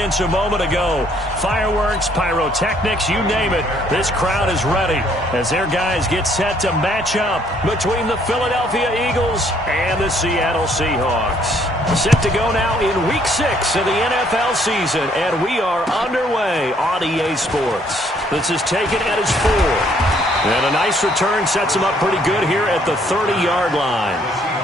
evidence a moment ago. Fireworks, pyrotechnics, you name it. This crowd is ready as their guys get set to match up between the Philadelphia Eagles and the Seattle Seahawks. Set to go now in Week 6 of the NFL season, and we are underway on EA Sports. This is taken at his 4. And a nice return sets him up pretty good here at the 30-yard line.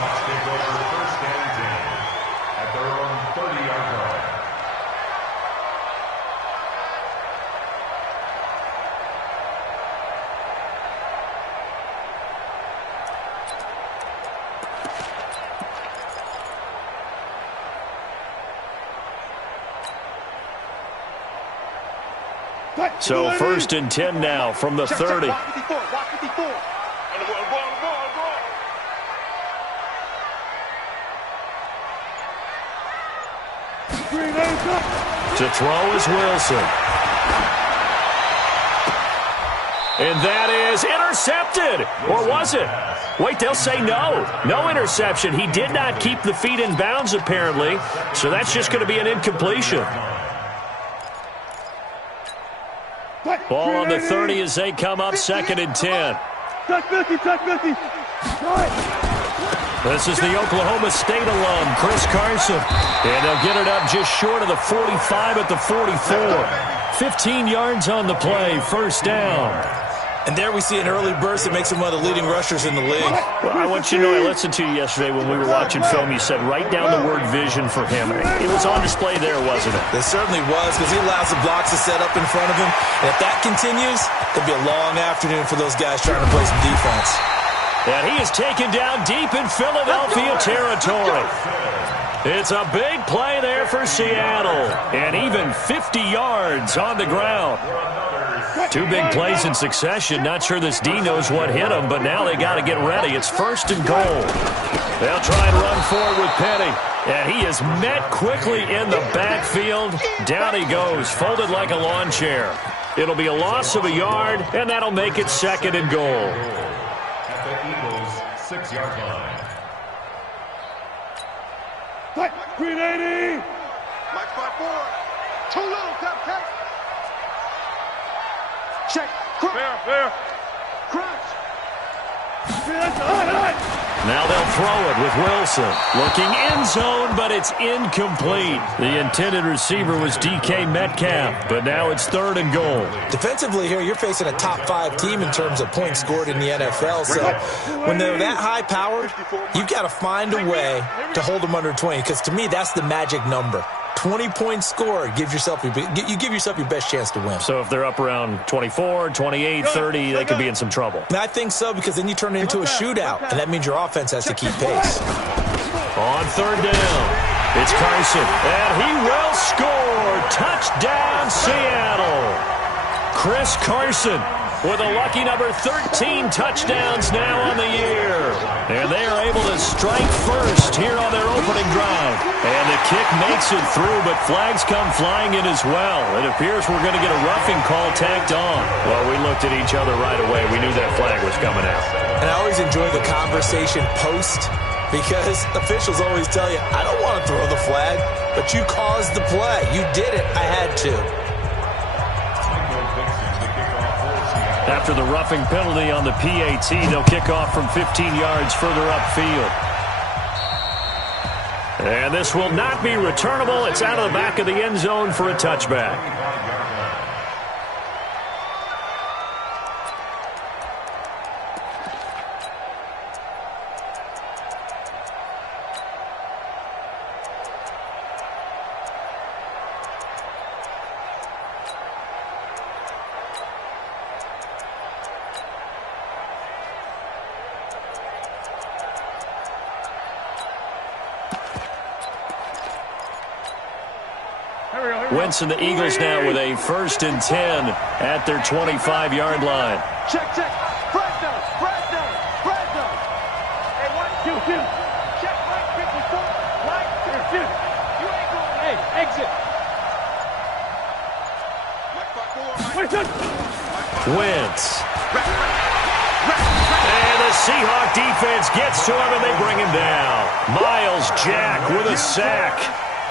So 1st and 10 now from the 30. To throw is Wilson. And that is intercepted. Or was it? Wait, they'll say no. No interception. He did not keep the feet in bounds, apparently. So that's just going to be an incompletion. Ball on the 30 as they come up 2nd and 10. This is the Oklahoma State alum, Chris Carson. And they'll get it up just short of the 45 at the 44. 15 yards on the play, 1st down. And there we see an early burst that makes him one of the leading rushers in the league. Well, I want you to know, I listened to you yesterday when we were watching film. You said write down the word vision for him. It was on display there, wasn't it? It certainly was, because he allows the blocks to set up in front of him. And if that continues, it'll be a long afternoon for those guys trying to play some defense. And he is taken down deep in Philadelphia territory. It's a big play there for Seattle. And even 50 yards on the ground. 2 big plays in succession. Not sure this D knows what hit him, but now they got to get ready. It's 1st and goal. They'll try and run forward with Penny. And he is met quickly in the backfield. Down he goes, folded like a lawn chair. It'll be a loss of a yard, and that'll make it 2nd and goal. At the Eagles' 6-yard line. Green 80. Mike 5-4. Too little, tap. Check. Fair. Crunch. Now they'll throw it with Wilson. Looking end zone, but it's incomplete. The intended receiver was DK Metcalf, but now it's 3rd and goal. Defensively here, you're facing a top 5 team in terms of points scored in the NFL. So when they're that high-powered, you've got to find a way to hold them under 20, because to me, that's the magic number. 20 points scored, you give yourself your best chance to win. So if they're up around 24, 28, 30, they could be in some trouble. And I think so, because then you turn it into a shootout, and that means your offense has to keep pace. On 3rd down, it's Carson, and he will score. Touchdown, Seattle. Chris Carson with a lucky number 13 touchdowns now on the year. And they are able to strike first here on their opening drive. And the kick makes it through, but flags come flying in as well. It appears we're going to get a roughing call tacked on. Well, we looked at each other right away. We knew that flag was coming out. And I always enjoy the conversation post, because officials always tell you, I don't want to throw the flag, but you caused the play. You did it. I had to. After the roughing penalty on the PAT, they'll kick off from 15 yards further upfield. And this will not be returnable. It's out of the back of the end zone for a touchback. Wentz and the Eagles now with a 1st and 10 at their 25-yard line. Check. Fresno. Hey, 1, 2. Check right 54. Right 2. You ain't going. Hey, exit. Wentz. And the Seahawk defense gets to him, and they bring him down. Miles Jack with a sack.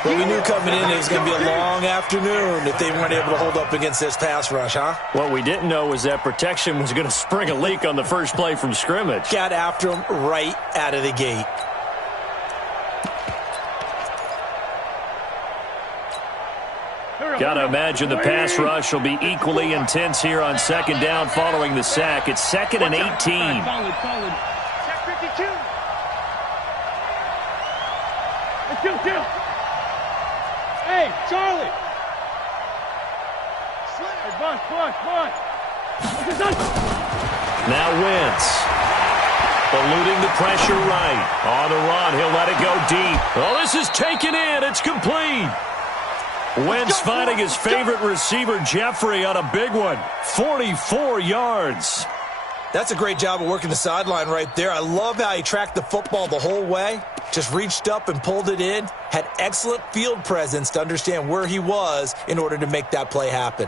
Well, we knew coming in it was going to be a long afternoon if they weren't able to hold up against this pass rush, huh? What we didn't know was that protection was going to spring a leak on the first play from scrimmage. Got after him right out of the gate. Got to imagine the pass rush will be equally intense here on second down following the sack. It's 2nd and 18. Check 52. Let's go. Hey, Charlie. Hey, Bunt. Now Wentz. Eluding the pressure right. On the run, he'll let it go deep. Oh, this is taken in. It's complete. Wentz finding his favorite receiver, Jeffrey, on a big one. 44 yards. That's a great job of working the sideline right there. I love how he tracked the football the whole way. Just reached up and pulled it in. Had excellent field presence to understand where he was in order to make that play happen.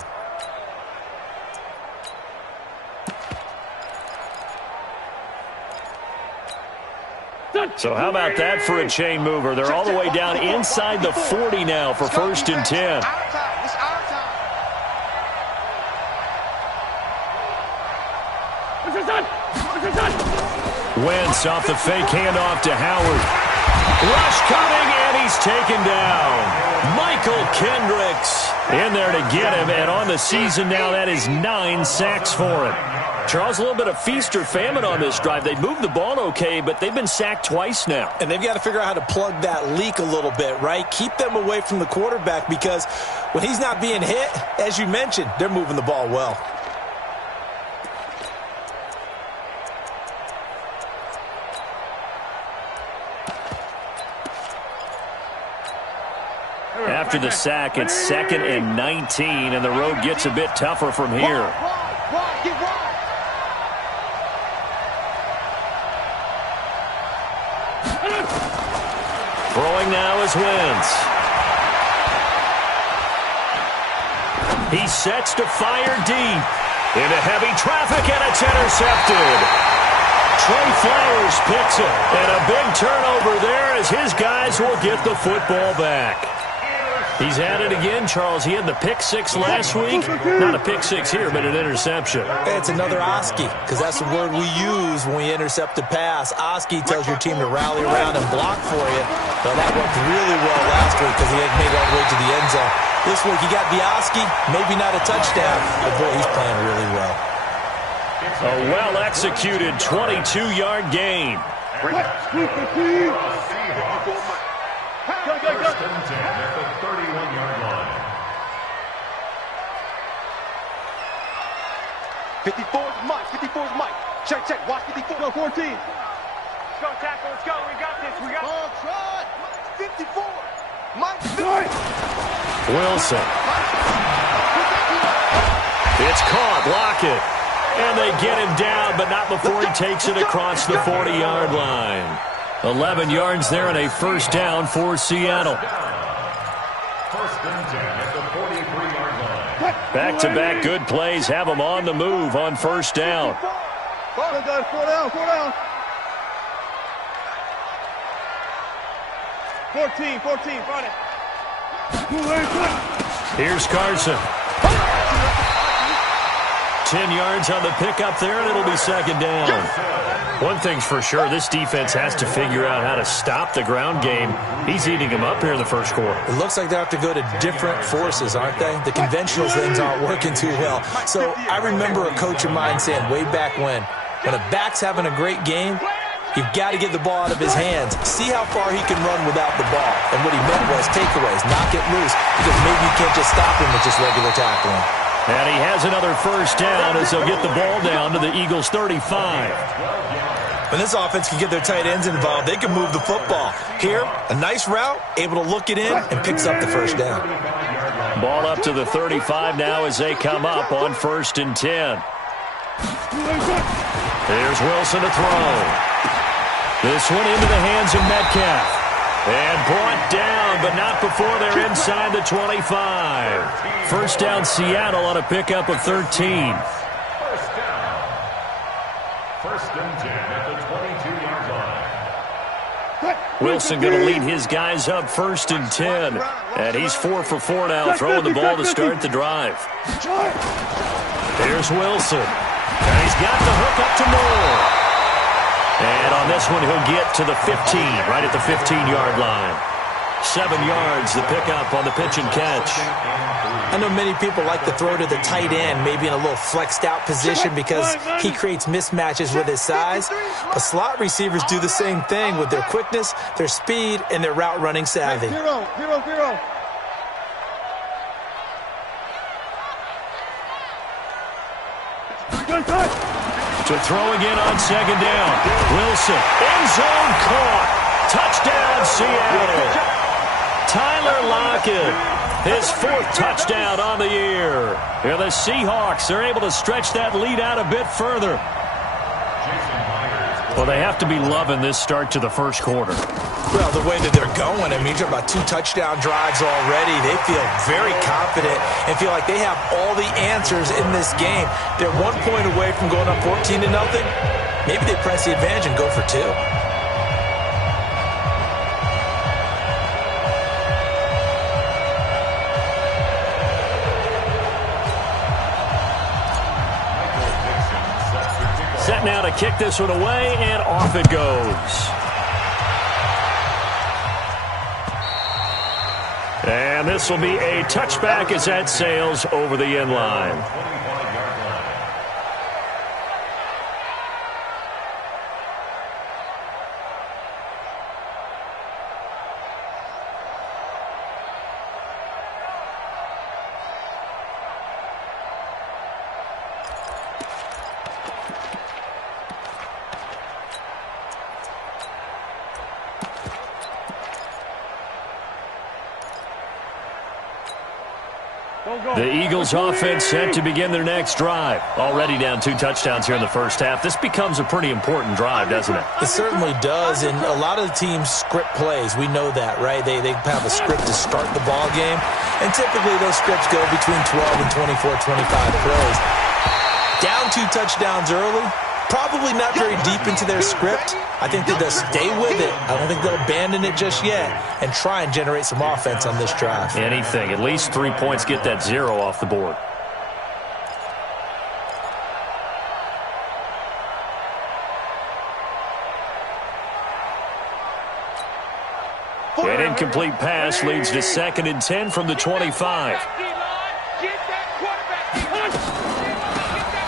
So how about that for a chain mover? They're all the way down inside the 40 now for 1st and 10. Wentz off the fake handoff to Howard. Rush coming, and he's taken down. Michael Kendricks in there to get him, and on the season now, that is 9 sacks for him. Charles, a little bit of feast or famine on this drive. They moved the ball okay, but they've been sacked twice now. And they've got to figure out how to plug that leak a little bit, right? Keep them away from the quarterback because when he's not being hit, as you mentioned, they're moving the ball well. After the sack, it's 2nd and 19, and the road gets a bit tougher from here. Throwing now is Wentz. He sets to fire deep. Into heavy traffic, and it's intercepted. Trey Flowers picks it, and a big turnover there as his guys will get the football back. He's had it again, Charles. He had the pick six last week. Not a pick six here, but an interception. It's another Oski, because that's the word we use when we intercept a pass. Oski tells your team to rally around and block for you. But that worked really well last week because he had made it all the way to the end zone. This week he got the Oski, maybe not a touchdown, but boy, he's playing really well. A well-executed 22-yard gain. First and 10 at the 31-yard line. 54's Mike. Check. Watch 54. Go, 14. Let's go, tackle. Let's go. We got this. Ball try. 54. Mike. Wilson. It's caught. Block it. And they get him down, but not before he takes it across the 40-yard line. 11 yards there and a first down for Seattle. First and 10 at the 43-yard line. Back-to-back good plays have them on the move on first down. 4 down. 14, front it. Here's Carson. 10 yards on the pickup there, and it'll be second down. One thing's for sure, this defense has to figure out how to stop the ground game. He's eating them up here in the first quarter. It looks like they have to go to different forces, aren't they? The conventional things aren't working too well. So I remember a coach of mine saying way back when a back's having a great game, you've got to get the ball out of his hands. See how far he can run without the ball. And what he meant was takeaways, knock it loose, because maybe you can't just stop him with just regular tackling. And he has another first down as they'll get the ball down to the Eagles' 35. When this offense can get their tight ends involved, they can move the football. Here, a nice route, able to look it in, and picks up the first down. Ball up to the 35 now as they come up on 1st and 10. Here's Wilson to throw. This one into the hands of Metcalf. And brought down, but not before they're inside the 25. First down, Seattle on a pickup of 13. First down. First and 10 at the 22-yard line. Wilson going to lead his guys up 1st and 10. And he's 4 for 4 now, throwing the ball to start the drive. Here's Wilson. And he's got the hook up to Moore. And on this one, he'll get to the 15, right at the 15-yard line. 7 yards, the pickup on the pitch and catch. I know many people like to throw to the tight end, maybe in a little flexed out position because he creates mismatches with his size. But slot receivers do the same thing with their quickness, their speed, and their route running savvy. 0, 0, 0. To throw again on 2nd down. Wilson, end zone caught. Touchdown, Seattle. Tyler Lockett, his 4th touchdown on the year. And the Seahawks are able to stretch that lead out a bit further. Well, they have to be loving this start to the first quarter. Well, the way that they're going, I mean, you're talking about 2 touchdown drives already. They feel very confident and feel like they have all the answers in this game. They're 1 point away from going up 14-0. Maybe they press the advantage and go for 2. Set now to kick this one away, and off it goes. And this will be a touchback as that sails over the end line. The Eagles offense set to begin their next drive. Already down 2 touchdowns here in the first half. This becomes a pretty important drive, doesn't it? It certainly does, and a lot of the teams script plays. We know that, right? They have a script to start the ball game, and typically those scripts go between 12 and 24, 25 plays. Down 2 touchdowns early, probably not very deep into their script. I think they'll stay with it. I don't think they'll abandon it just yet and try and generate some offense on this drive. Anything. At least 3 points, get that 0 off the board. An incomplete pass leads to 2nd and 10 from the 25.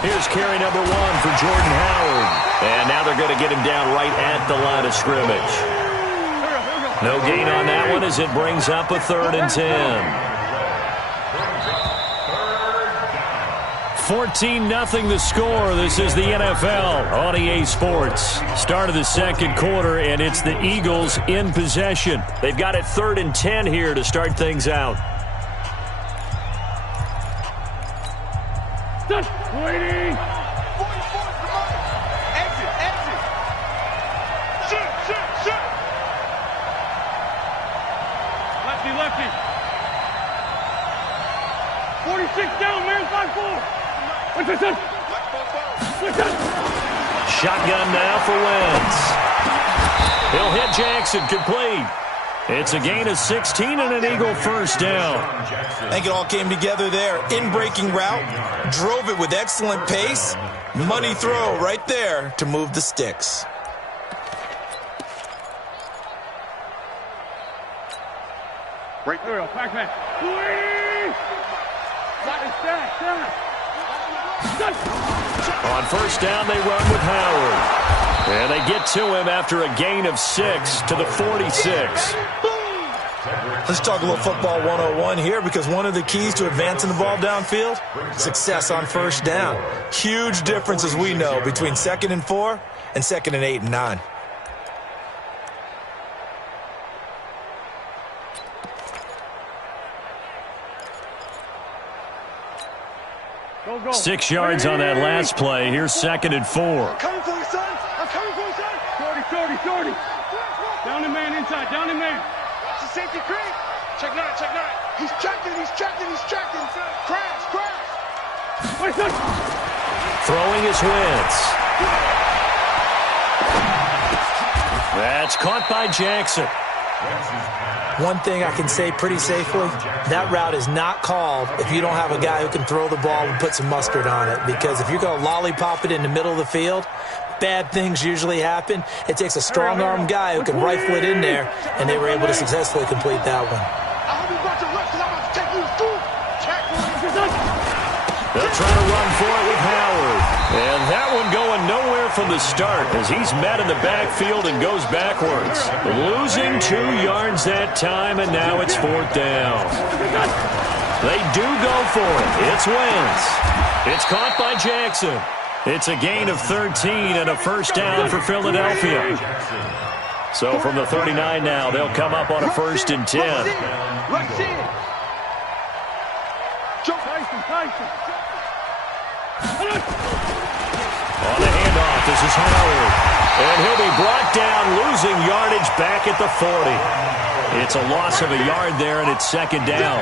Here's carry number 1 for Jordan Howard. And now they're going to get him down right at the line of scrimmage. No gain on that one as it brings up a 3rd and 10. 14-0 the score. This is the NFL on EA Sports. Start of the second quarter, and it's the Eagles in possession. They've got it 3rd and 10 here to start things out. Waiting. Exit, exit. Shoot, shoot, shoot. Lefty, lefty. 46 down, man. 5-4. What's this? Shotgun now for Wentz. He'll hit Jackson, complete. It's a gain of 16 and an Eagle first down. I think it all came together there. In-breaking route, drove it with excellent pace. Money throw right there to move the sticks. Right there, back. On first down, they run with Howard. And they get to him after a gain of 6 to the 46. Let's talk a little football 101 here, because one of the keys to advancing the ball downfield, success on first down. Huge difference, as we know, between 2nd and 4 and 2nd and 8 and 9. Go. 6 yards on that last play. Here's 2nd and 4. I'm coming for you, son. I'm coming for you, son. 40. Down the man inside, down the man. It's a safety creep. Check 9. He's checking. Crash. Wait, son. Throwing his Wentz. That's caught by Jackson. One thing I can say pretty safely, that route is not called if you don't have a guy who can throw the ball and put some mustard on it. Because if you're going to lollipop it in the middle of the field, bad things usually happen. It takes a strong-arm guy who can rifle it in there, and they were able to successfully complete that one. They'll try to run for it with Howard. And that one going nowhere from the start as he's met in the backfield and goes backwards. Losing 2 yards that time, and now it's 4th down. They do go for it. It's Wentz. It's caught by Jackson. It's a gain of 13 and a first down for Philadelphia. So from the 39 now, they'll come up on a 1st and 10. On the handoff, this is Howard. And he'll be brought down, losing yardage back at the 40. It's a loss of a yard there, and it's 2nd down.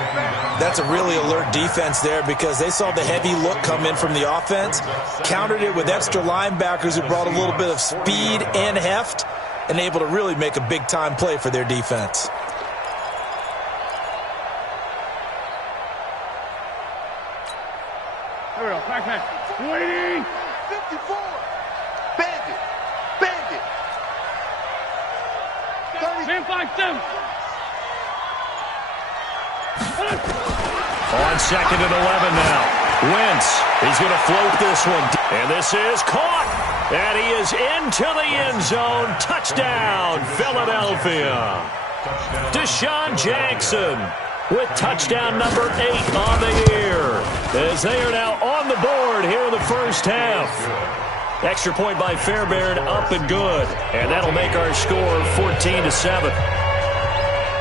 That's a really alert defense there because they saw the heavy look come in from the offense, countered it with extra linebackers who brought a little bit of speed and heft, and able to really make a big-time play for their defense. Here we go, back. Waiting. 54. Bandit. Bandit. 10-5-7. On 2nd and 11 now. Wentz, he's going to float this one. And this is caught. And he is into the end zone. Touchdown, Philadelphia. Deshaun Jackson with touchdown number 8 on the year, as they are now on the board here in the first half. Extra point by Fairbairn, up and good. And that'll make our score 14-7.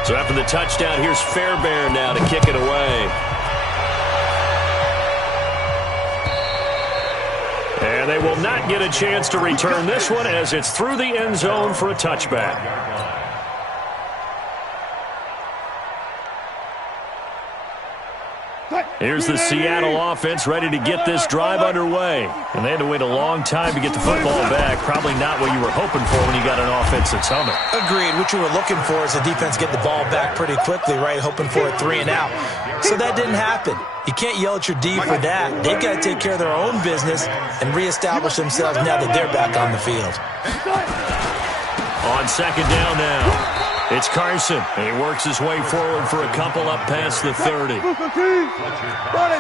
So after the touchdown, here's Fairbairn now to kick it away. And they will not get a chance to return this one as it's through the end zone for a touchback. Here's the Seattle offense ready to get this drive underway. And they had to wait a long time to get the football back. Probably not what you were hoping for when you got an offense that's humming. Agreed. What you were looking for is the defense get the ball back pretty quickly, right? Hoping for a 3 and out. So that didn't happen. You can't yell at your D for that. They've got to take care of their own business and reestablish themselves now that they're back on the field. On 2nd down now. It's Carson, and he works his way forward for a couple up past the 30. Got it.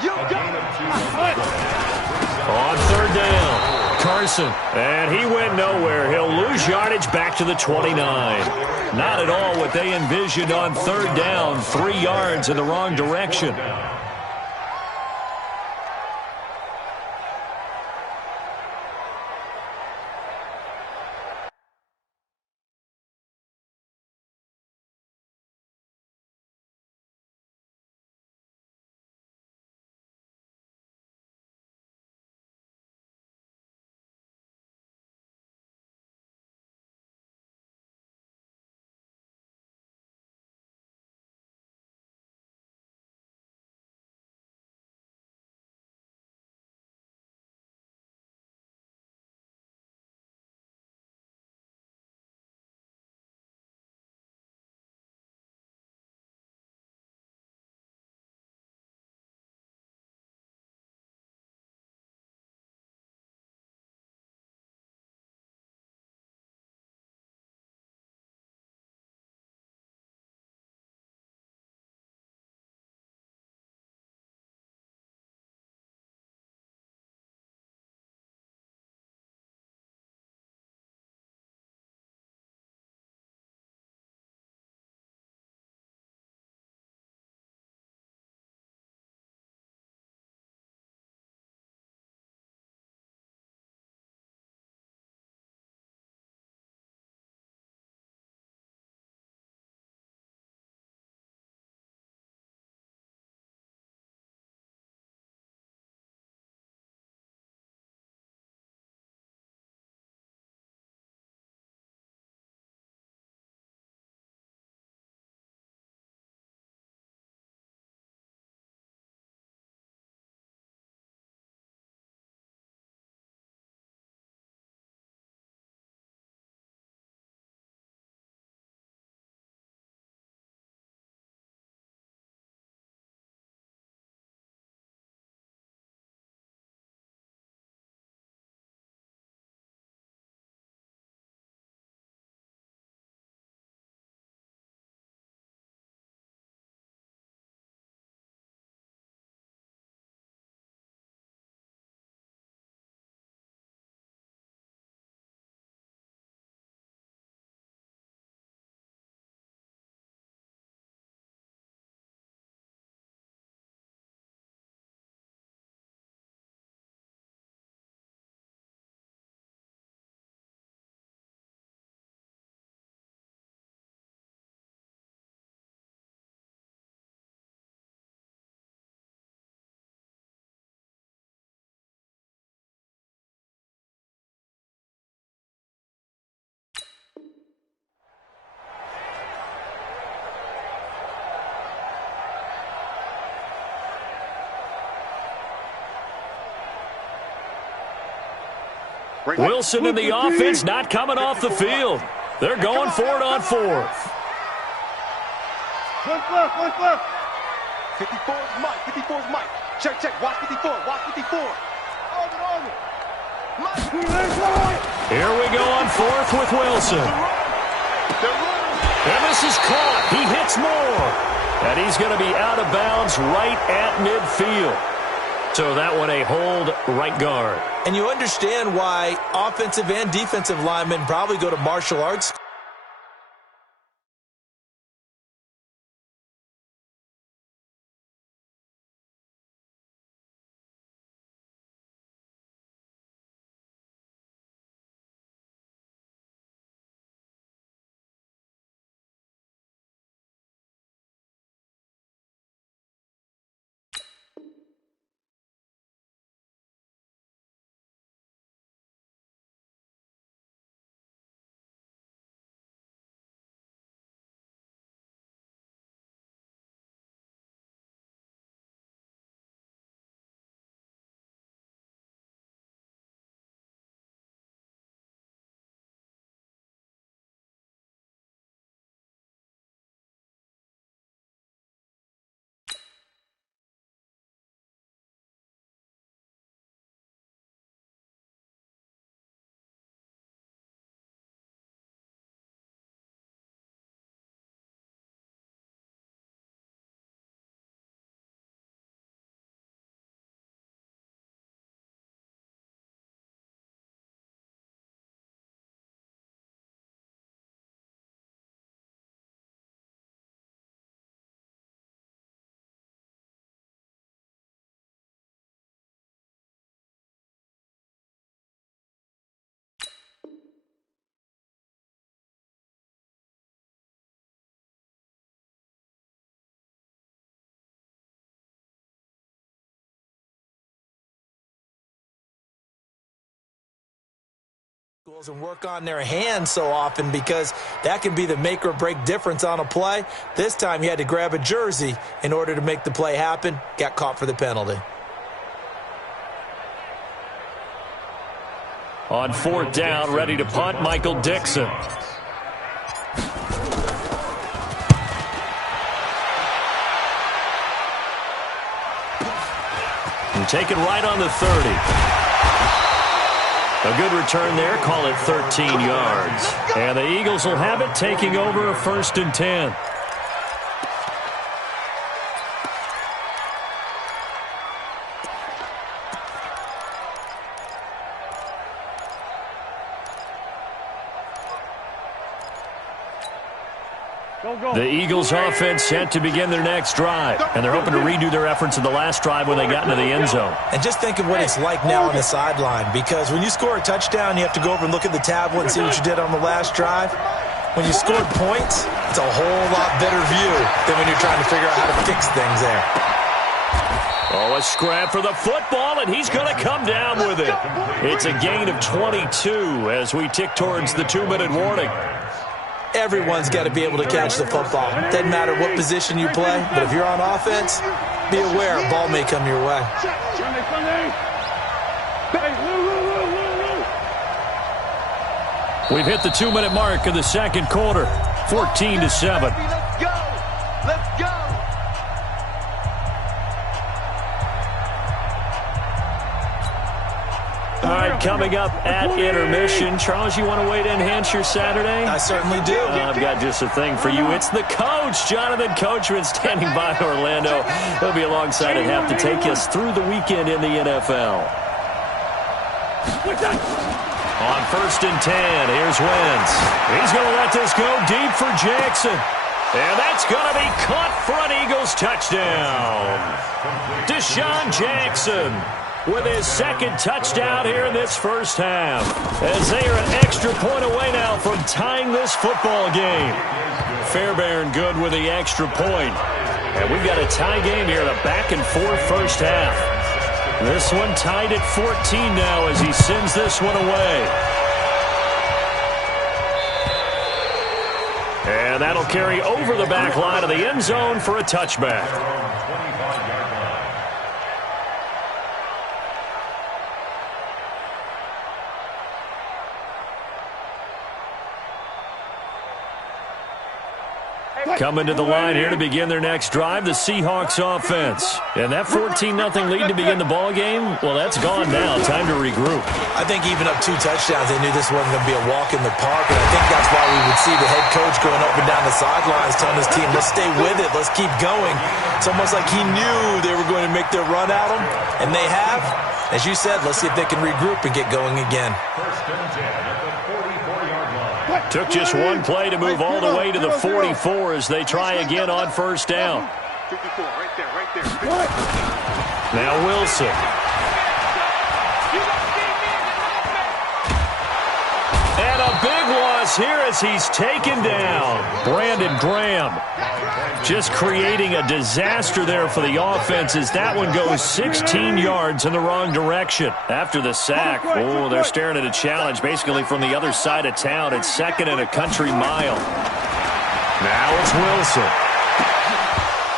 You got it. On 3rd down, Carson, and he went nowhere. He'll lose yardage back to the 29. Not at all what they envisioned on 3rd down, 3 yards in the wrong direction. Wilson and the offense not coming off the field. They're going for it on fourth. 54 is Mike. 54 is Mike. Check, check. Watch 54. Watch 54. Over. Here we go on fourth with Wilson. And this is caught. He hits more. And he's going to be out of bounds right at midfield. So that one a hold right guard. And you understand why offensive and defensive linemen probably go to martial arts. And work on their hands so often because that can be the make or break difference on a play. This time you had to grab a jersey in order to make the play happen. Got caught for the penalty. On fourth down, ready to punt, Michael Dixon. And take it right on the 30. A good return there, call it 13 yards. And the Eagles will have it, taking over a 1st and 10. The Eagles offense set to begin their next drive, and they're hoping to redo their efforts in the last drive when they got into the end zone. And just think of what it's like now on the sideline, because when you score a touchdown, you have to go over and look at the tablet and see what you did on the last drive. When you scored points, it's a whole lot better view than when you're trying to figure out how to fix things there. Oh, a scrap for the football, and he's going to come down with it. It's a gain of 22 as we tick towards the 2-minute warning. Everyone's got to be able to catch the football. Doesn't matter what position you play, but if you're on offense, be aware a ball may come your way. We've hit the 2-minute mark in the second quarter, 14-7. Let's go! Let's go! All right, coming up at intermission. Charles, you want to wait to enhance your Saturday? I certainly do. I've got just a thing for you. It's the coach, Jonathan Coachman, standing by Orlando. He'll be alongside and have to take us through the weekend in the NFL. On 1st and 10, here's Wentz. He's going to let this go deep for Jackson. And that's going to be caught for an Eagles touchdown. Deshaun Jackson with his second touchdown here in this first half, as they are an extra point away now from tying this football game. Fairbairn good with the extra point. And we've got a tie game here, the back-and-forth first half. This one tied at 14 now as he sends this one away. And that'll carry over the back line of the end zone for a touchback. Coming to the line here to begin their next drive, the Seahawks offense. And that 14-0 lead to begin the ball game, well, that's gone now. Time to regroup. I think even up 2 touchdowns, they knew this wasn't going to be a walk in the park. And I think that's why we would see the head coach going up and down the sidelines telling his team, let's stay with it, let's keep going. It's almost like he knew they were going to make their run at him, and they have. As you said, let's see if they can regroup and get going again. First and 10 at the 44-yard line. Took just one play to move all the way to the 44 as they try again on first down. 54, right there. Now Wilson. And a big loss here as he's taken down. Brandon Graham just creating a disaster there for the offense as that one goes 16 yards in the wrong direction. After the sack, oh, they're staring at a challenge basically from the other side of town. It's 2nd and a country mile. Now it's Wilson.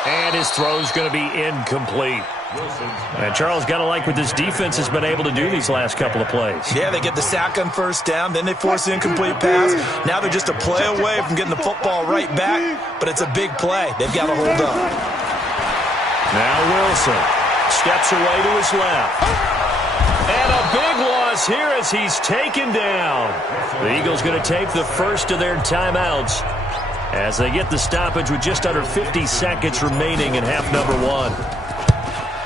And his throw's going to be incomplete. And Charles, got to like what this defense has been able to do these last couple of plays. Yeah, they get the sack on first down, then they force the incomplete pass. Now they're just a play away from getting the football right back, but it's a big play. They've got to hold up. Now Wilson steps away to his left. And a big loss here as he's taken down. The Eagles going to take the first of their timeouts as they get the stoppage with just under 50 seconds remaining in half number 1.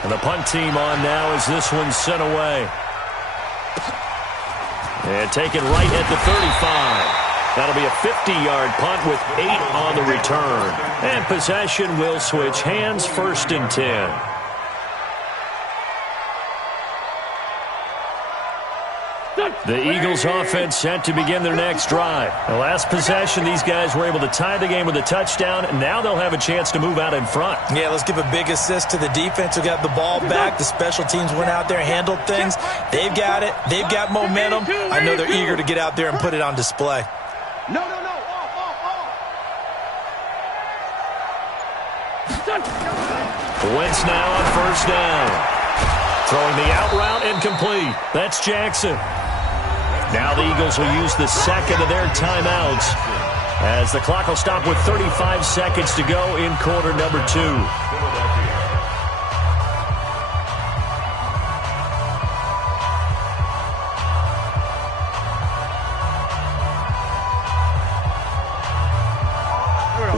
And the punt team on now as this one's sent away. And taken right at the 35. That'll be a 50-yard punt with 8 on the return. And possession will switch hands, 1st and 10. The Eagles offense set to begin their next drive. The last possession, these guys were able to tie the game with a touchdown. And now they'll have a chance to move out in front. Yeah, let's give a big assist to the defense who got the ball back. The special teams went out there, handled things. They've got it. They've got momentum. I know they're eager to get out there and put it on display. No. Off. Wentz now on first down. Throwing the out route incomplete. That's Jackson. Now the Eagles will use the second of their timeouts as the clock will stop with 35 seconds to go in quarter number 2.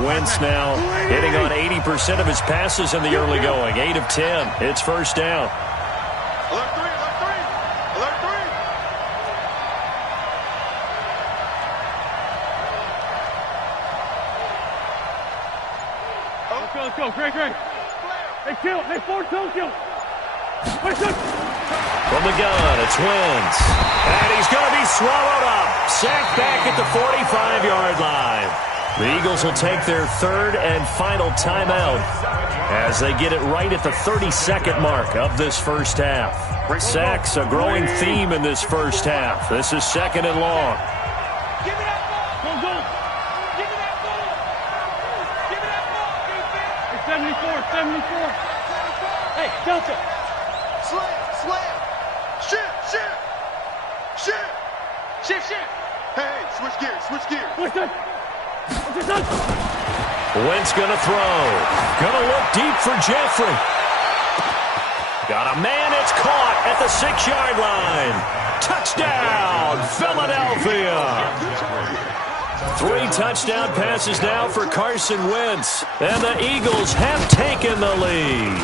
Wentz now hitting on 80% of his passes in the early going. 8 of 10. It's first down. Alert 3. Let's go. Great. Hey, kill. Hey, forward, kill. Wait, From the gun, it's Wentz. And he's going to be swallowed up. Sacked back at the 45-yard line. The Eagles will take their 3rd and final timeout as they get it right at the 32nd mark of this first half. Sacks, a growing theme in this first half. This is 2nd and long. Give me that ball. Go. Give me that ball. Give me that ball, defense. Hey, 74. Hey, Delta. Slam. Shift. Hey, switch gears. What's that? Wentz going to throw. Going to look deep for Jeffrey. Got a man. It's caught at the 6-yard line. Touchdown, Philadelphia. 3 touchdown passes now for Carson Wentz. And the Eagles have taken the lead.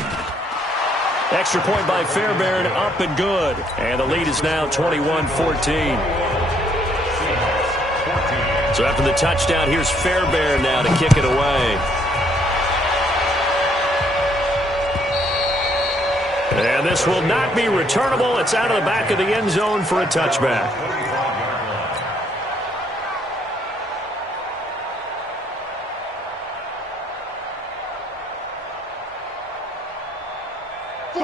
Extra point by Fairbairn, up and good. And the lead is now 21-14. So after the touchdown, here's Fairbairn now to kick it away. And this will not be returnable. It's out of the back of the end zone for a touchback.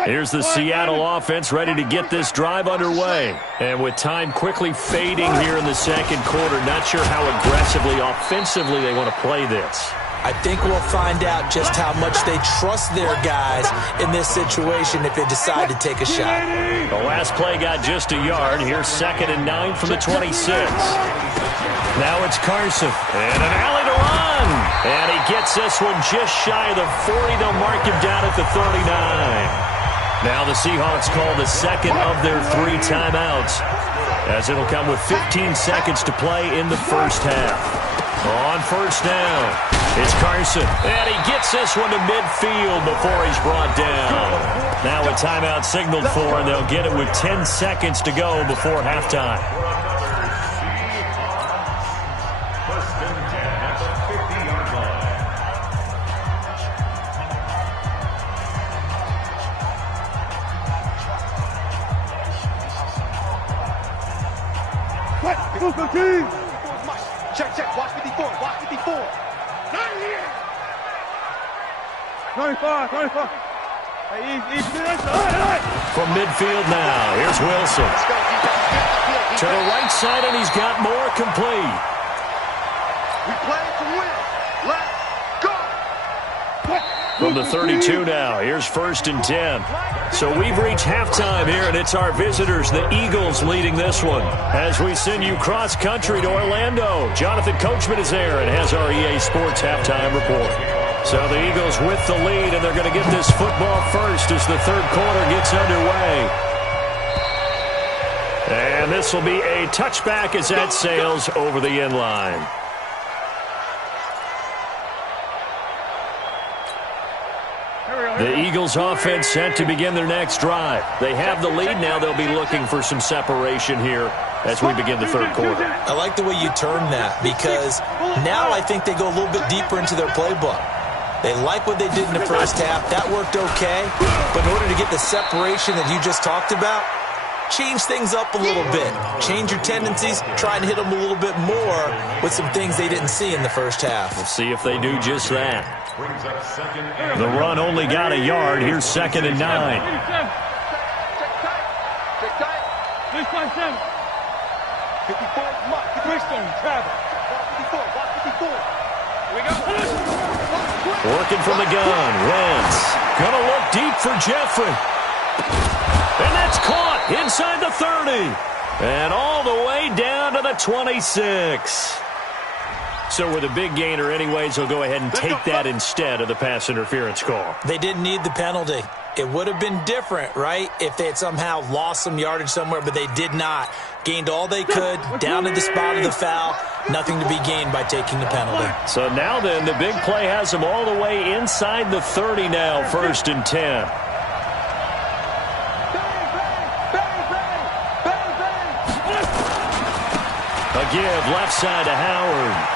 Here's the Seattle offense ready to get this drive underway. And with time quickly fading here in the second quarter, not sure how aggressively, offensively they want to play this. I think we'll find out just how much they trust their guys in this situation if they decide to take a shot. The last play got just a yard. Here's 2nd and 9 from the 26. Now it's Carson. And an alley to run. And he gets this one just shy of the 40. They'll mark him down at the 39. Now the Seahawks call the second of their 3 timeouts, as it'll come with 15 seconds to play in the first half. On first down, it's Carson. And he gets this one to midfield before he's brought down. Now a timeout signaled for, and they'll get it with 10 seconds to go before halftime. Check, check. Watch 54. Watch 54. 25. Hey, easy. From midfield now, here's Wilson. To the right side, and he's got more complete. We play to win. Let's go. From the 32 now, here's 1st and 10. So we've reached halftime here, and it's our visitors, the Eagles, leading this one. As we send you cross-country to Orlando, Jonathan Coachman is there and has our EA Sports halftime report. So the Eagles with the lead, and they're going to get this football first as the third quarter gets underway. And this will be a touchback as that sails over the end line. The Eagles offense set to begin their next drive. They have the lead now. They'll be looking for some separation here as we begin the third quarter. I like the way you term that, because now I think they go a little bit deeper into their playbook. They like what they did in the first half. That worked okay. But in order to get the separation that you just talked about, change things up a little bit. Change your tendencies. Try and hit them a little bit more with some things they didn't see in the first half. We'll see if they do just that. The run only got a yard. Here's 2nd and 9. Check tight. 54 is Mike. Quickstone, Travis. Watch 54. Here we go. Working from the gun. Wentz. Gonna look deep for Jeffrey. And that's caught inside the 30. And all the way down to the 26. So with a big gainer anyways, they'll go ahead and take that instead of the pass interference call. They didn't need the penalty. It would have been different, right, if they had somehow lost some yardage somewhere, but they did not. Gained all they could, down to the spot of the foul. Nothing to be gained by taking the penalty. So now then, the big play has them all the way inside the 30 now, 1st and 10. A give left side to Howard.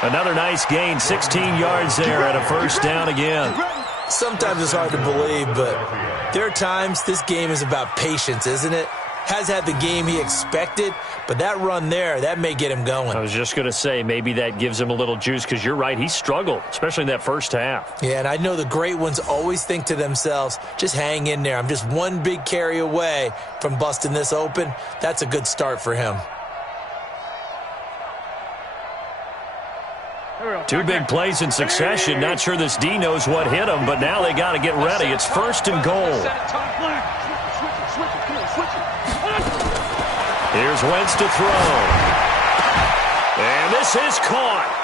Another nice gain, 16 yards there at a 1st down again. Sometimes it's hard to believe, but there are times this game is about patience, isn't it? Has had the game he expected, but that run there, that may get him going. I was just going to say, maybe that gives him a little juice, because you're right, he struggled, especially in that first half. Yeah, and I know the great ones always think to themselves, just hang in there. I'm just one big carry away from busting this open. That's a good start for him. 2 big plays in succession. Not sure this D knows what hit him, but now they got to get ready. It's 1st and goal. Here's Wentz to throw. And this is caught.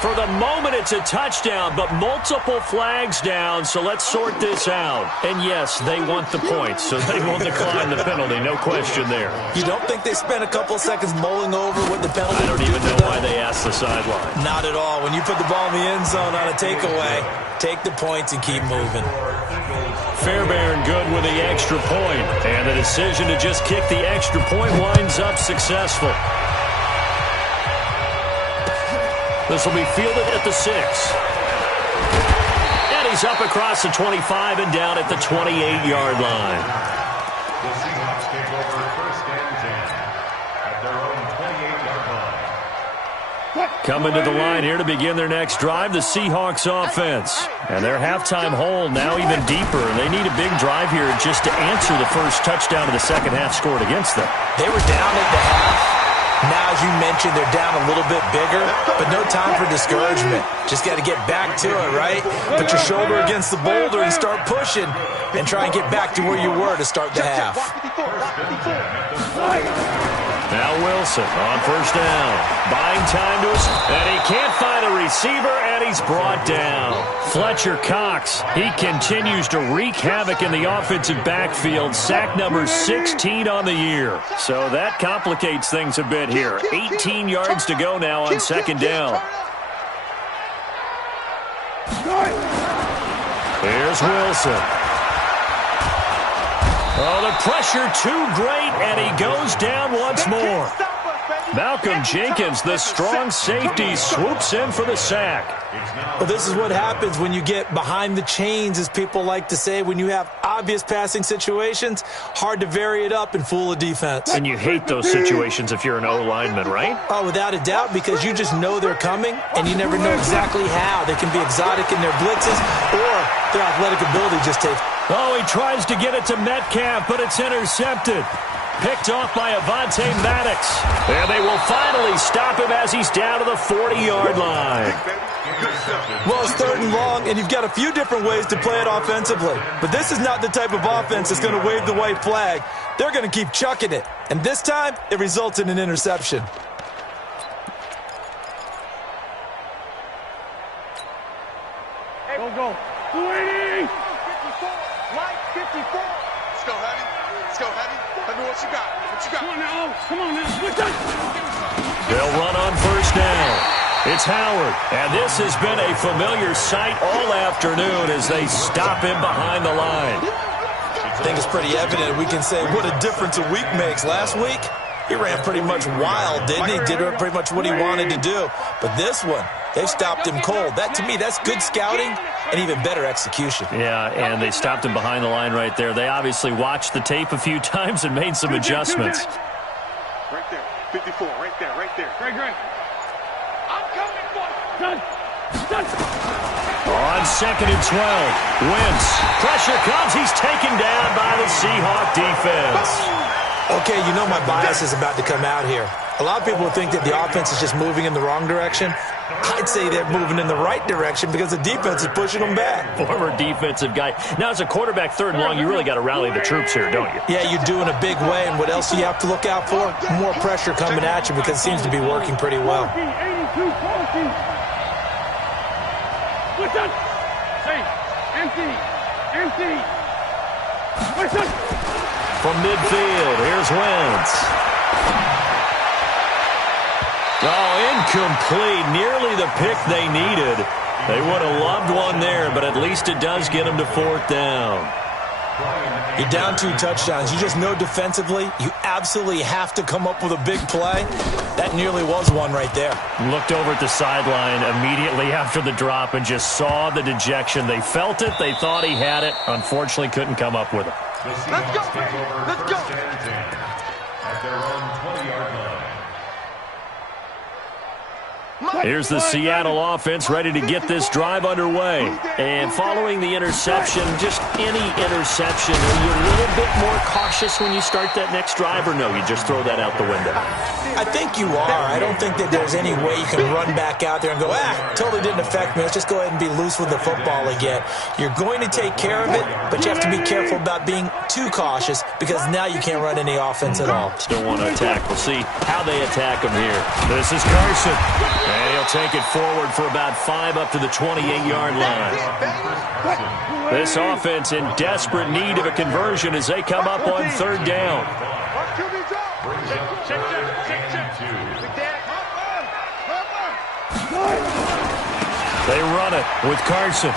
For the moment, it's a touchdown, but multiple flags down, so let's sort this out. And yes, they want the points, so they won't decline the penalty, no question there. You don't think they spent a couple seconds mulling over what the penalty I don't even know why they asked the sideline. Not at all. When you put the ball in the end zone on a takeaway, take the points and keep moving. Fairbairn good with the extra point, and the decision to just kick the extra point winds up successful. This will be fielded at the 6. And he's up across the 25 and down at the 28-yard line. The Seahawks take over 1st and 10 at their own 28-yard line. Coming to the line here to begin their next drive, the Seahawks offense. And their halftime hole now even deeper. And they need a big drive here just to answer the first touchdown of the second half scored against them. They were down at the half. Now, as you mentioned, they're down a little bit bigger, but no time for discouragement. Just got to get back to it, right? Put your shoulder against the boulder and start pushing and try and get back to where you were to start the half. Now Wilson on first down. Buying time to us, and he can't find a receiver, and he's brought down. Fletcher Cox, he continues to wreak havoc in the offensive backfield. Sack number 16 on the year. So that complicates things a bit here. 18 yards to go now on second down. Here's Wilson. Oh, the pressure too great, and he goes down once more. Malcolm Jenkins, the strong safety, swoops in for the sack. Well, this is what happens when you get behind the chains, as people like to say. When you have obvious passing situations, hard to vary it up and fool a defense. And you hate those situations if you're an O-lineman, right? Oh, without a doubt, because you just know they're coming, and you never know exactly how. They can be exotic in their blitzes, or their athletic ability just takes. Oh, he tries to get it to Metcalf, but it's intercepted. Picked off by Avonte Maddox. And they will finally stop him as he's down to the 40-yard line. Well, it's 3rd and long, and you've got a few different ways to play it offensively. But this is not the type of offense that's going to wave the white flag. They're going to keep chucking it. And this time, it results in an interception. Go. 280. 54. Mike, 54. Let's go, heavy. Let's go, heavy. Let me what you got. What you got? Come on now. What's that? They'll run on first down. It's Howard, and this has been a familiar sight all afternoon as they stop him behind the line. I think it's pretty evident. We can say what a difference a week makes. Last week, he ran pretty much wild, didn't he? Did pretty much what he wanted to do. But this one, they've stopped him cold. That, to me, that's good scouting and even better execution. Yeah, and they stopped him behind the line right there. They obviously watched the tape a few times and made some adjustments. Right there. 54. Right there. Great. I'm coming for you. Done. On 2nd and 12, Wentz. Pressure comes. He's taken down by the Seahawk defense. Okay, you know my bias is about to come out here. A lot of people think that the offense is just moving in the wrong direction. I'd say they're moving in the right direction because the defense is pushing them back. Former defensive guy. Now, as a quarterback 3rd and long, you really got to rally the troops here, don't you? Yeah, you do in a big way. And what else do you have to look out for? More pressure coming at you because it seems to be working pretty well. 82, 40. What's that? Say, empty. What's that? From midfield, here's Wentz. Oh, incomplete. Nearly the pick they needed. They would have loved one there, but at least it does get them to 4th down. You're down 2 touchdowns. You just know defensively you absolutely have to come up with a big play. That nearly was one right there. Looked over at the sideline immediately after the drop and just saw the dejection. They felt it. They thought he had it. Unfortunately, couldn't come up with it. Let's go. At their own 20-yard line. Here's the Seattle offense ready to get this drive underway. And following the interception, just any interception, are you a little bit more cautious when you start that next drive, or no, you just throw that out the window? I think you are. I don't think that there's any way you can run back out there and go, totally didn't affect me. Let's just go ahead and be loose with the football again. You're going to take care of it, but you have to be careful about being too cautious because now you can't run any offense at all. Still want to attack. We'll see how they attack him here. This is Carson. And he'll take it forward for about 5 up to the 28-yard line. This offense in desperate need of a conversion as they come up on 3rd down. They run it with Carson.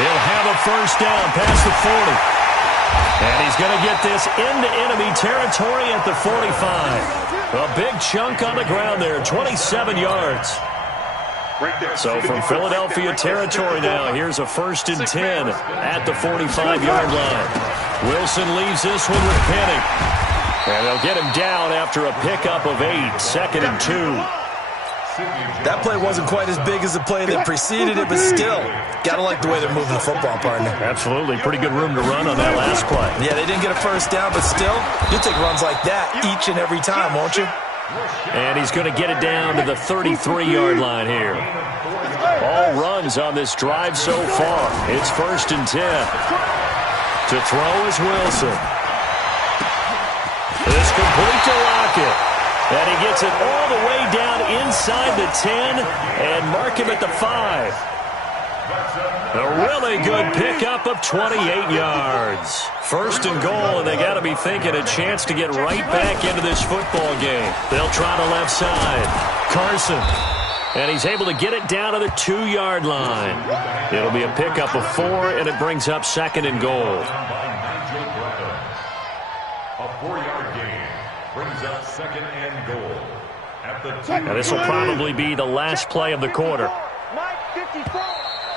He'll have a first down past the 40. And he's going to get this into enemy territory at the 45. A big chunk on the ground there, 27 yards. So from Philadelphia territory now, here's a 1st and 10 at the 45-yard line. Wilson leaves this one with Penning. And they'll get him down after a pickup of 8, 2nd and 2. That play wasn't quite as big as the play that preceded it, but still, gotta like the way they're moving the football, partner. Absolutely. Pretty good room to run on that last play. Yeah, they didn't get a first down, but still, you'll take runs like that each and every time, won't you? And he's going to get it down to the 33-yard line here. All runs on this drive so far. It's 1st and 10. To throw is Wilson. This complete to pocket. And he gets it all the way down inside the 10 and mark him at the 5. A really good pickup of 28 yards. First and goal, and they got to be thinking a chance to get right back into this football game. They'll try the left side. Carson. And he's able to get it down to the 2-yard line. It'll be a pickup of 4, and it brings up second and goal. A 4-yard gain brings up second and goal. At the Now this will probably be the last play of the quarter.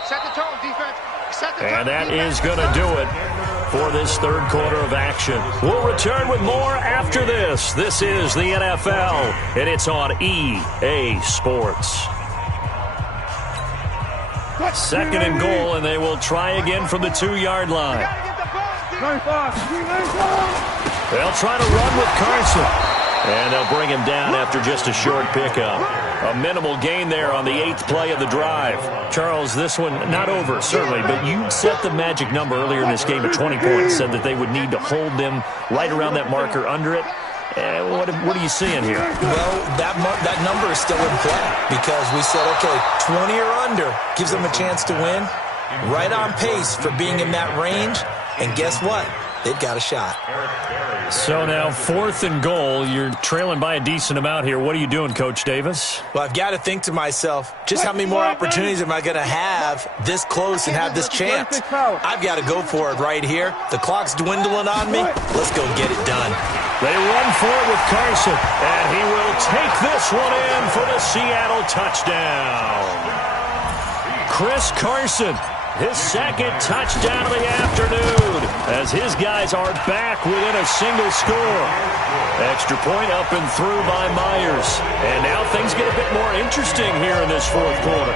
Set the tone, defense. Set the tone, And that defense. is going to do it for this third quarter of action. We'll return with more after this. This is the NFL, and it's on EA Sports. Second and goal, and they will try again from the 2-yard line. They'll try to run with Carson. And they'll bring him down after just a short pickup. A minimal gain there on the 8th play of the drive. Charles, this one not over, certainly, but you set the magic number earlier in this game at 20 points, said that they would need to hold them right around that marker under it. What are you seeing here? Well, that number is still in play because we said, okay, 20 or under gives them a chance to win. Right on pace for being in that range. And guess what? They've got a shot. So now 4th and goal. You're trailing by a decent amount here. What are you doing, Coach Davis? Well, I've got to think to myself, just how many more opportunities am I going to have this close and have this chance? I've got to go for it right here. The clock's dwindling on me. Let's go get it done. They run for it with Carson, and he will take this one in for the Seattle touchdown. Chris Carson, his second touchdown of the afternoon, as his guys are back within a single score. Extra point up and through by Myers. And now things get a bit more interesting here in this fourth quarter.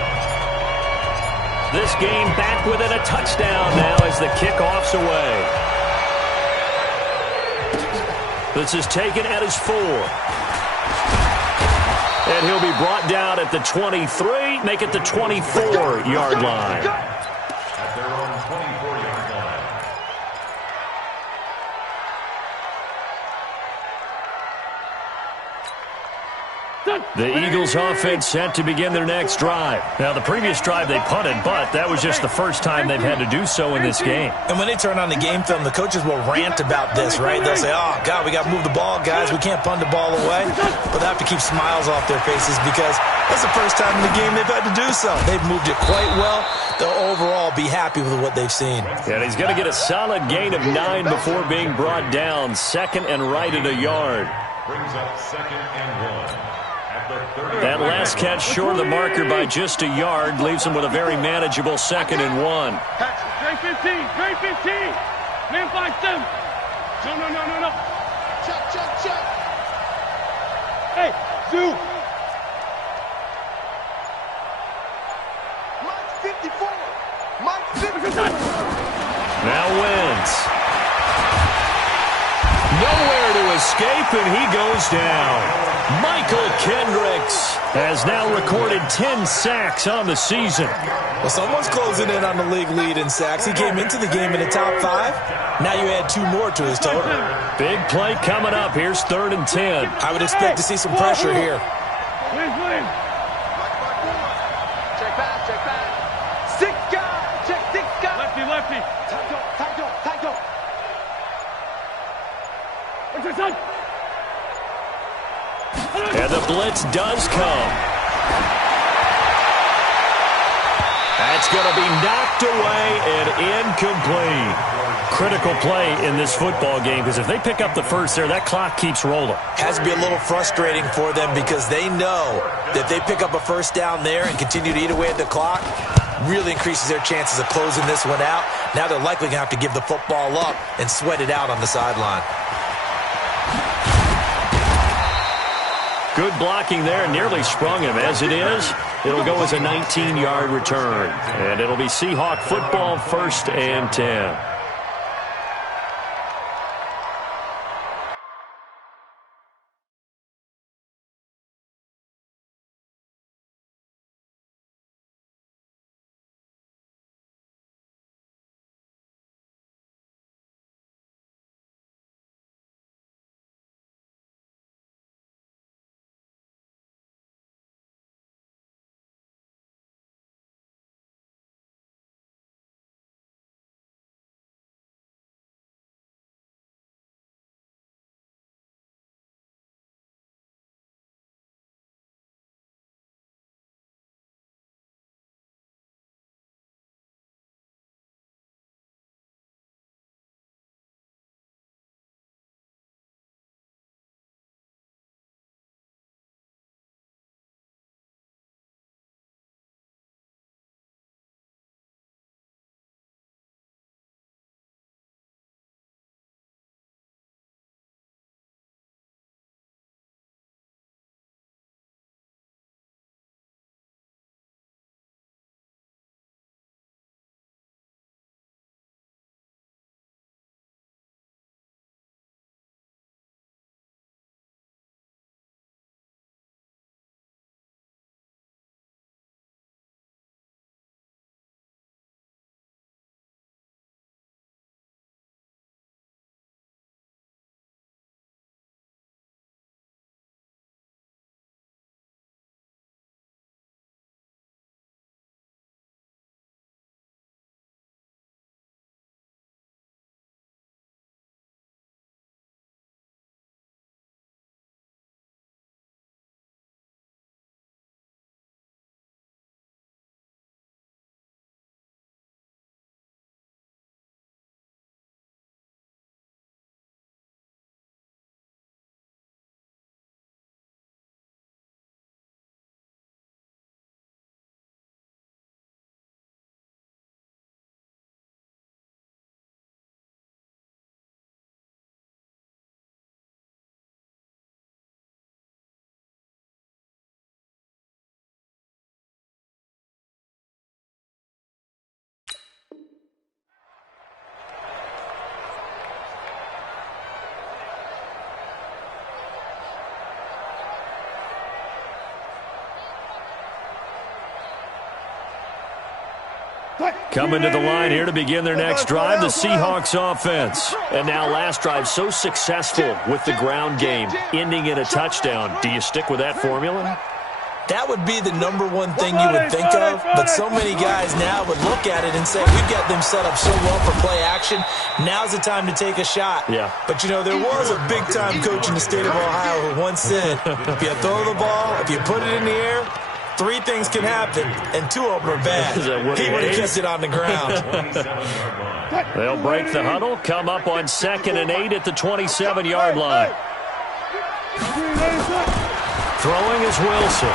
This game back within a touchdown now as the kickoff's away. This is taken at his 4. And he'll be brought down at the 23, make it the 24-yard line. at their own 24-yard line. The Eagles offense set to begin their next drive. Now, the previous drive they punted, but that was just the first time they've had to do so in this game. And when they turn on the game film, the coaches will rant about this, right? They'll say, oh, God, we got to move the ball, guys. We can't punt the ball away. But they have to keep smiles off their faces because that's the first time in the game they've had to do so. They've moved it quite well. They'll overall be happy with what they've seen. And he's going to get a solid gain of 9 before being brought down. Second and right at a yard. Brings up second and 1. That last catch short of the marker by just a yard leaves him with a very manageable second and 1. Straight 15, straight 15. Man 5-7. No. Check. Hey, Zoo. Mike's 54. Mike's 54. Now Wentz. Nowhere to escape, and he goes down. Michael Kendricks has now recorded 10 sacks on the season. Well, someone's closing in on the league lead in sacks. He came into the game in the top 5. Now you add 2 more to his total. Big play coming up. Here's 3rd and 10. I would expect to see some pressure here. Williams. Check back. 6 guys. Check 6 guys. Lefty. Tight go. What's your son? And the blitz does come. That's going to be knocked away and incomplete. Critical play in this football game because if they pick up the first there, that clock keeps rolling. Has to be a little frustrating for them because they know that if they pick up a first down there and continue to eat away at the clock, really increases their chances of closing this one out. Now they're likely going to have to give the football up and sweat it out on the sideline. Good blocking there, nearly sprung him. As it is, it'll go as a 19-yard return. And it'll be Seahawk football, 1st and 10. Coming to the line here to begin their next drive, the Seahawks offense. And now last drive so successful with the ground game, ending in a touchdown. Do you stick with that formula? That would be the number one thing you would think of, but so many guys now would look at it and say, we've got them set up so well for play action, now's the time to take a shot. Yeah. But, you know, there was a big-time coach in the state of Ohio who once said, if you throw the ball, if you put it in the air, 3 things can happen, and 2 of them are bad. He would have kept it on the ground. They'll break the huddle, come up on 2nd and 8 at the 27-yard line. Throwing is Wilson.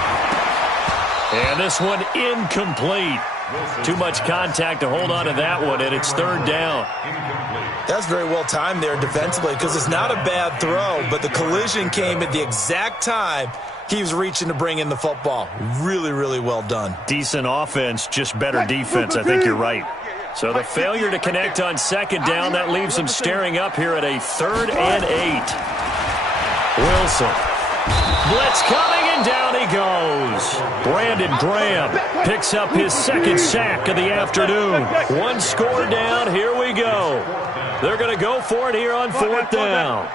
And this one incomplete. Too much contact to hold on to that one, and it's 3rd down. That's very well timed there defensively because it's not a bad throw, but the collision came at the exact time he was reaching to bring in the football. Really, really well done. Decent offense, just better defense. I think you're right. So the failure to connect on 2nd down, that leaves them staring up here at a 3rd and 8. Wilson. Blitz coming, and down he goes. Brandon Graham picks up his 2nd sack of the afternoon. 1 score down. Here we go. They're going to go for it here on 4th down.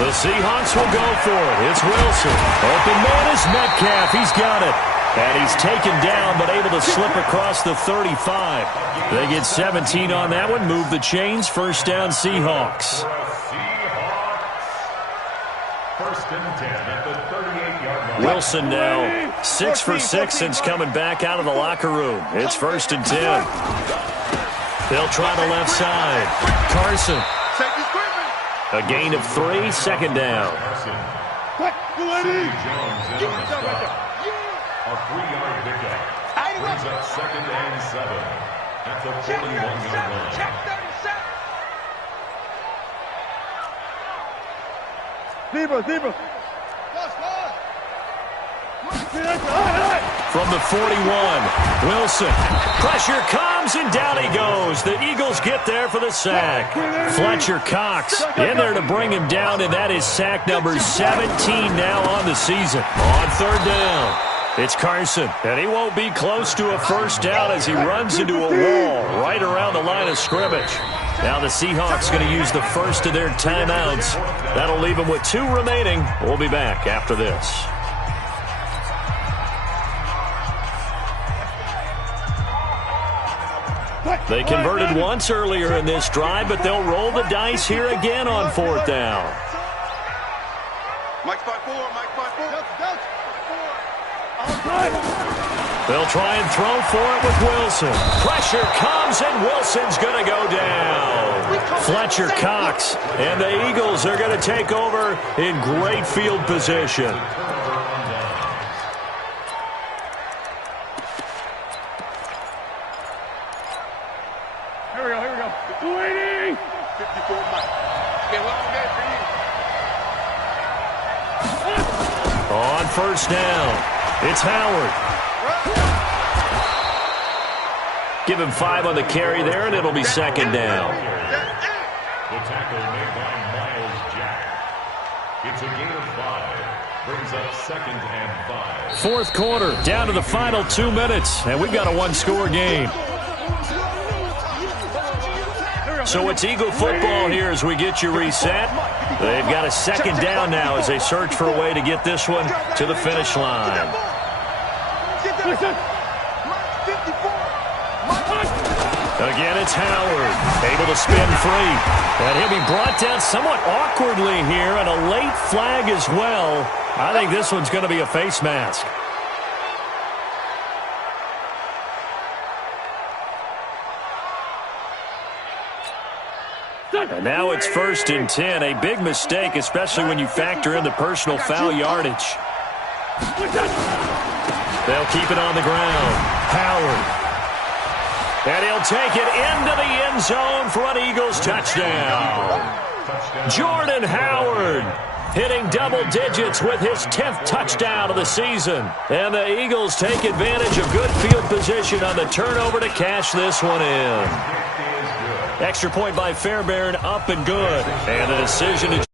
The Seahawks will go for it. It's Wilson. Open man is Metcalf. He's got it. And he's taken down, but able to slip across the 35. They get 17 on that one. Move the chains. 1st down, Seahawks. 1st and 10 at the 38-yard line. Wilson now 6 for 6 since coming back out of the locker room. It's 1st and 10. They'll try the left side. Carson. A gain of 3, 2nd down. Jones in on the stop. A 3-yard pickup. Brings up 2nd and 7 at the 41-yard line. Zebra. From the 41, Wilson. Pressure comes, and down he goes. The Eagles get there for the sack. Fletcher Cox in there to bring him down, and that is sack number 17 now on the season. On 3rd down, it's Carson, and he won't be close to a 1st down as he runs into a wall right around the line of scrimmage. Now the Seahawks going to use the first of their timeouts. That'll leave them with 2 remaining. We'll be back after this. They converted once earlier in this drive, but they'll roll the dice here again on 4th down. Mike's by 4. They'll try and throw for it with Wilson. Pressure comes, and Wilson's going to go down. Fletcher Cox, and the Eagles are going to take over in great field position. Here we go. 280. 54 Mike. Been a long day for you. On 1st down, it's Howard. Give him 5 on the carry there, and it'll be 2nd down. The tackle made by Miles Jack. It's a gain of 5. Brings up 2nd and 5. 4th quarter, down to the final 2 minutes, and we've got a 1-score game. So it's Eagle football here as we get you reset. They've got a 2nd down now as they search for a way to get this one to the finish line. Again, it's Howard, able to spin free. And he'll be brought down somewhat awkwardly here, and a late flag as well. I think this one's going to be a face mask. And now it's 1st and 10. A big mistake, especially when you factor in the personal foul yardage. They'll keep it on the ground. Howard. And he'll take it into the end zone for an Eagles touchdown. Jordan Howard hitting double digits with his 10th touchdown of the season. And the Eagles take advantage of good field position on the turnover to cash this one in. Extra point by Fairbairn, up and good. And the decision to